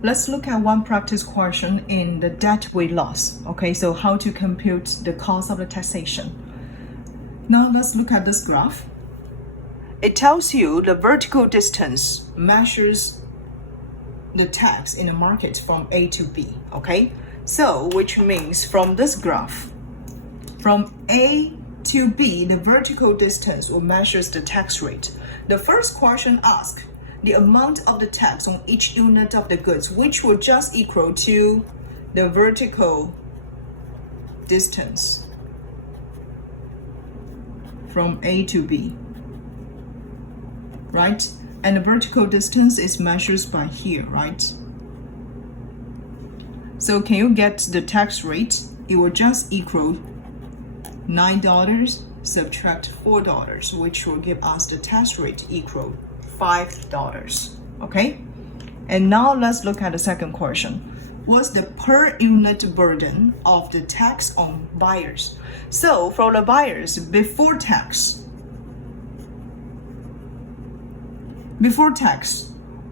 Let's look at one practice question in the debt weight loss. Okay, so how to compute the cost of the taxation. Now let's look at this graph. It tells you the vertical distance measures the tax in the market from A to B. Okay, so which means from this graph, from A to B, the vertical distance will measures the tax rate. The first question asks the amount of the tax on each unit of the goods, which will just equal to the vertical distance from A to B, right? And the vertical distance is measured by here, right? So can you get the tax rate? It will just equal $9 subtract $4, which will give us the tax rate equal $5. Okay? And now let's look at the second question. What's the per unit burden of the tax on buyers? So for the buyers, before tax,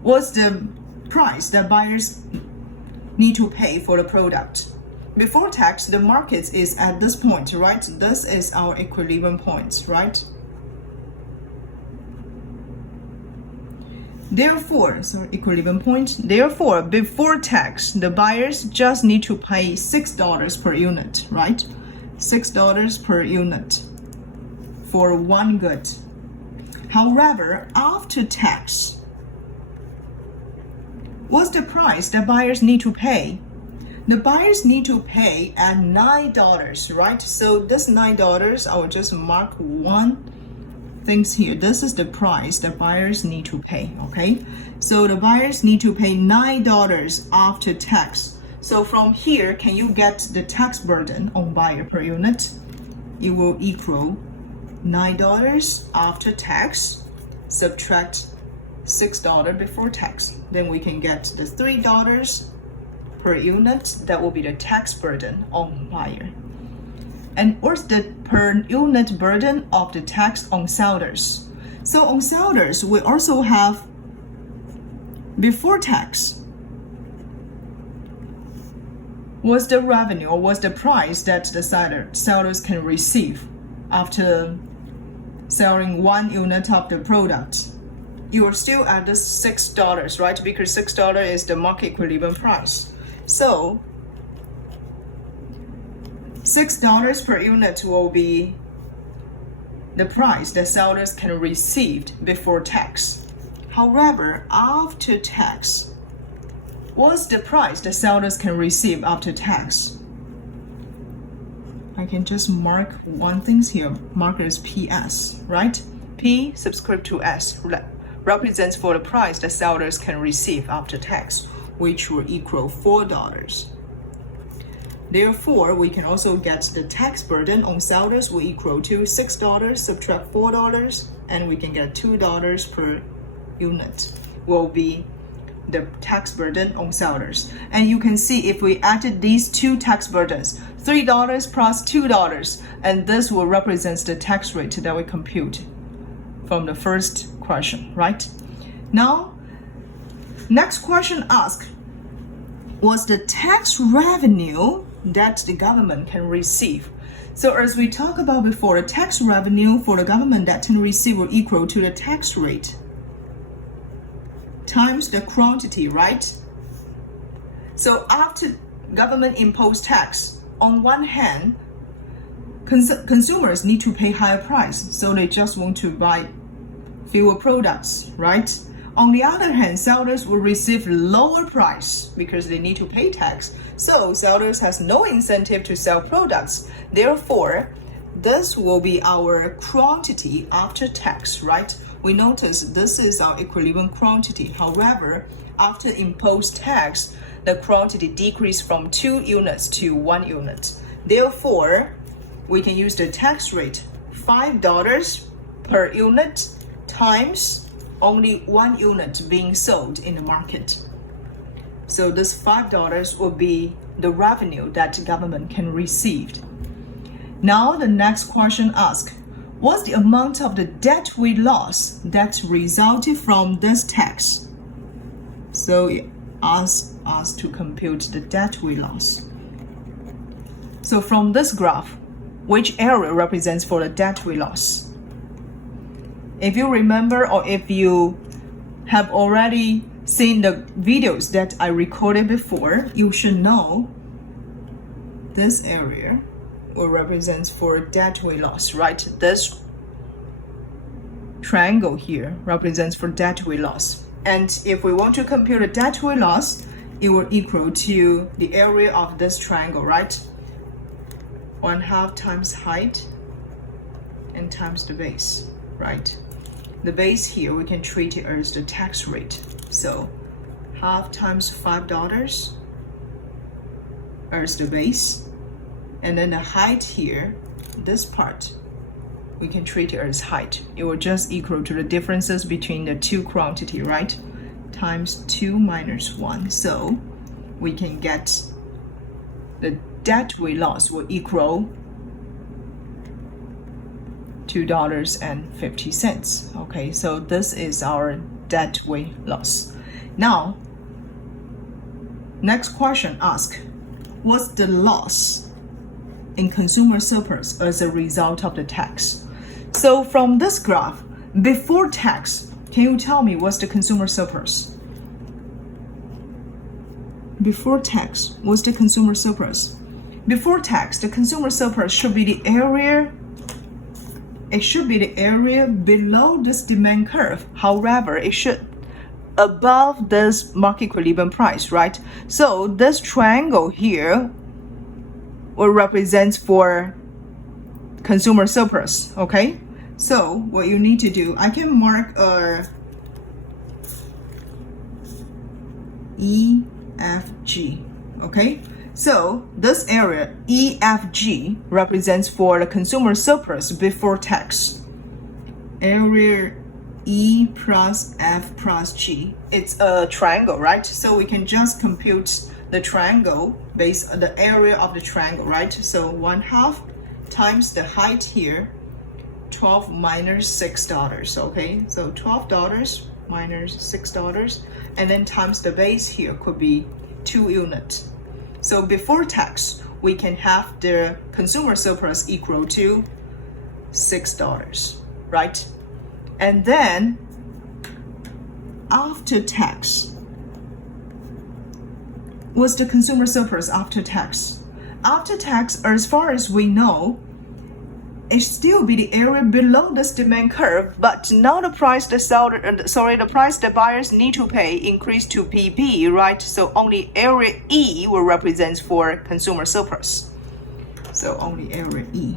what's the price that buyers need to pay for the product? Before tax, the market is at this point, right? This is our equilibrium point, right? Therefore, equilibrium point. Therefore, before tax, the buyers just need to pay $6 per unit, right? $6 per unit for one good. However, after tax, what's the price that buyers need to pay? The buyers need to pay at $9, right? So this $9, I will just mark one things here. This is the price that buyers need to pay, okay? So the buyers need to pay $9 after tax. So from here, can you get the tax burden on buyer per unit? It will equal $9 after tax, subtract $6 before tax. Then we can get the $3 per unit. That will be the tax burden on buyer. And what's the per unit burden of the tax on sellers? So on sellers, we also have before tax. What's the revenue or what's the price that the sellers can receive after selling one unit of the product? You are still at this $6, right? Because $6 is the market equilibrium price. So $6 per unit will be the price that sellers can receive before tax. However, after tax, what's the price that sellers can receive after tax? I can just mark one thing here. Mark it as PS, right? P subscript to S represents for the price that sellers can receive after tax, which will equal $4. Therefore, we can also get the tax burden on sellers will equal to $6 subtract $4, and we can get $2 per unit will be the tax burden on sellers. And you can see if we added these two tax burdens, $3 plus $2, and this will represent the tax rate that we compute from the first question, right? Now, next question asks, what's the tax revenue that the government can receive? So as we talked about before, the tax revenue for the government that can receive will equal to the tax rate times the quantity, right? So after government imposed tax, on one hand, consumers need to pay higher price, so they just want to buy fewer products, right? On the other hand, sellers will receive lower price because they need to pay tax. So sellers has no incentive to sell products. Therefore, this will be our quantity after tax, right? We notice this is our equilibrium quantity. However, after imposed tax, the quantity decreased from 2 units to 1 unit. Therefore, we can use the tax rate $5 per unit times only 1 unit being sold in the market. So this $5 will be the revenue that the government can receive. Now the next question asks, what's the amount of the debt we lost that resulted from this tax? So asks us to compute the debt we lost. So from this graph, which area represents for the debt we lost? If you remember, or if you have already seen the videos that I recorded before, you should know this area will represent for debt we lost, right? This triangle here represents for debt we lost. And if we want to compute the debt we lost, it will equal to the area of this triangle, right? 1/2 times height and times the base, right? The base here, we can treat it as the tax rate. So 1/2 times $5 as the base. And then the height here, this part, we can treat it as height. It will just equal to the differences between the two quantity, right? Times 2 minus 1. So we can get the debt we lost will equal $2.50. Okay, so this is our debt we lost. Now, next question asks, what's the loss in consumer surplus as a result of the tax? So from this graph, before tax, can you tell me what's the consumer surplus? Before tax, what's the consumer surplus? Before tax, the consumer surplus should be the area. It should be the area below this demand curve. However, it should above this market equilibrium price, right? So this triangle here will represent for consumer surplus, okay? So what you need to do, I can mark a EFG, okay? So this area EFG represents for the consumer surplus before tax. Area E plus F plus G. It's a triangle, right? So we can just compute the triangle based on the area of the triangle, right? So 1/2 times the height here, 12 minus $6, okay? So $12 minus $6, and then times the base here could be 2 units. So before tax, we can have the consumer surplus equal to $6, right? And then after tax, what's the consumer surplus after tax? After tax, as far as we know, it still be the area below this demand curve, but now the price the price the buyers need to pay increased to PP, right? So only area E will represent for consumer surplus. So only area E.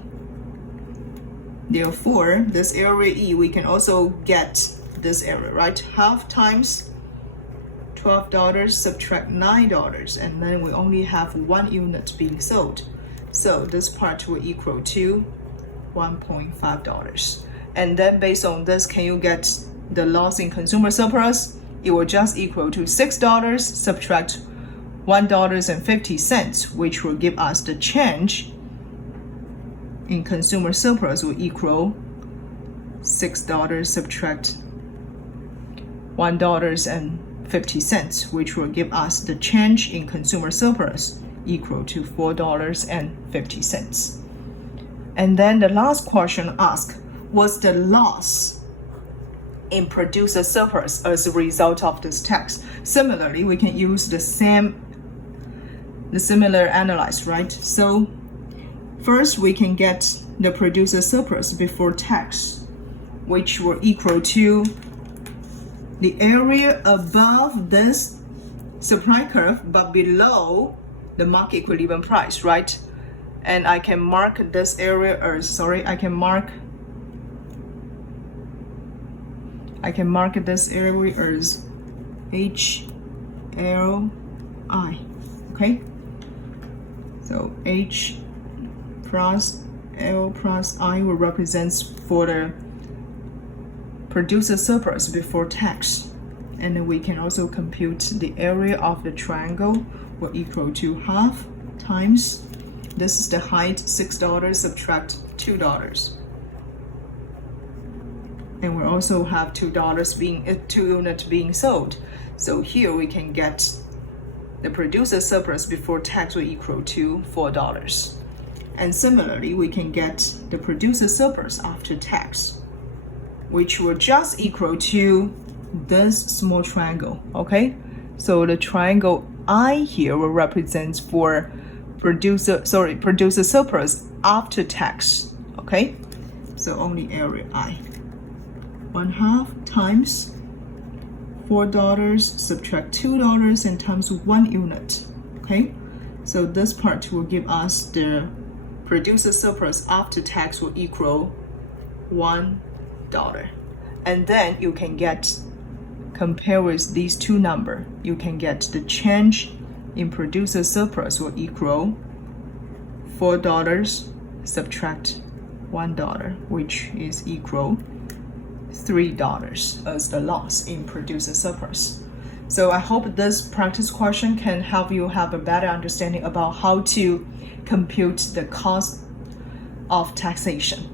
Therefore, this area E, we can also get this area, right? 1/2 times $12 subtract $9, and then we only have 1 unit being sold. So this part will equal to $1.5. And then based on this, can you get the loss in consumer surplus? It will just equal to $6 subtract $1.50, which will give us the change in consumer surplus will equal $6 subtract $1.50, which will give us the change in consumer surplus equal to $4.50. And then the last question asks, what's the loss in producer surplus as a result of this tax? Similarly, we can use the similar analysis, right? So first we can get the producer surplus before tax, which will equal to the area above this supply curve but below the market equilibrium price, right? And I can mark this area as, I can mark this area as HLI, okay? So H plus L plus I will represent for the producer surplus before tax. And then we can also compute the area of the triangle will equal to 1/2 times, this is the height, $6 subtract $2. And we also have $2 being 2 units being sold. So here we can get the producer surplus before tax will equal to $4. And similarly, we can get the producer surplus after tax, which will just equal to this small triangle, okay? So the triangle I here will represent for producer surplus after tax, okay? So only area I. 1/2 times $4 subtract $2 and times 1 unit, okay? So this part will give us the producer surplus after tax will equal $1. And then you can compare with these two numbers, you can get the change in producer surplus will equal $4 subtract $1, which is equal $3 as the loss in producer surplus. So I hope this practice question can help you have a better understanding about how to compute the cost of taxation.